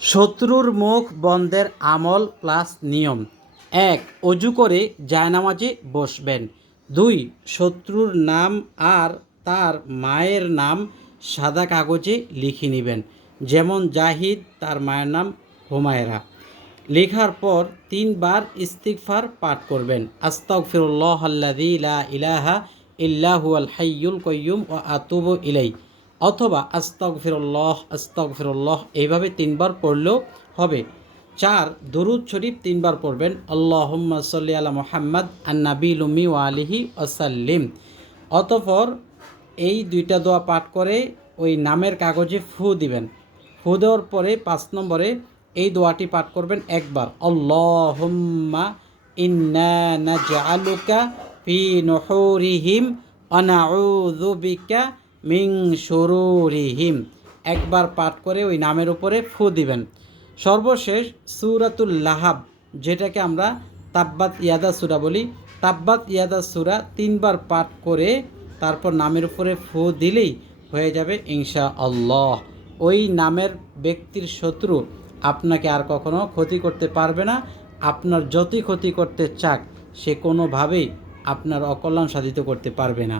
শত্রুর মুখ বন্ধের আমল প্লাস নিয়ম। ১. অজু করে জায়নামাজে বসবেন। ২. শত্রুর নাম আর তার মায়ের নাম সাদা কাগজে লিখে নেবেন, যেমন জাহিদ, তার মায়ের নাম হুমায়রা। লেখার পর ৩ বার ইস্তিগফার পাঠ করবেন। আস্তাগফিরুল্লাহাল্লাযী লা ইলাহা ইল্লা হুয়াল হাইয়ুল কাইয়্যুম ওয়া আতুবু ইলাইহি, অথবা আস্তাগফিরুল্লাহ আস্তাগফিরুল্লাহ, এইভাবে ৩ বার পড়লেও হবে। ৪. দুরূদ শরীফ ৩ বার পড়বেন। আল্লাহুম্মা সাল্লি আলা মুহাম্মাদ আন-নাবিয়্যিল উম্মি ওয়া আলিহি ওয়াসাল্লিম। অতঃপর এই ২টা দোয়া পাঠ করে ওই নামের কাগজে ফু দিবেন। ফু দেওয়ার পরে ৫ নম্বরে এই দোয়াটি পাঠ করবেন একবার। আল্লাহুম্মা ইন্না নাজআলুকা ফি নুহুরিহিম ওয়া নাউযু বিকা মিন শুরুরিহিম। একবার পাঠ করে ওই নামের উপরে ফু দিবেন। সর্বশেষ সূরাতুল লাহাব, যেটাকে আমরা তাব্বাত ইয়াদা সূরা বলি, তাব্বাত ইয়াদা সূরা ৩ বার পাঠ করে তারপর নামের উপরে ফু দিলেই হয়ে যাবে ইনশাআল্লাহ। ওই নামের ব্যক্তির শত্রু আপনাকে আর কখনো ক্ষতি করতে পারবে না। আপনার যতই ক্ষতি করতে চাক, সে কোনোভাবেই আপনার অকল্যাণ সাধিত করতে পারবে না।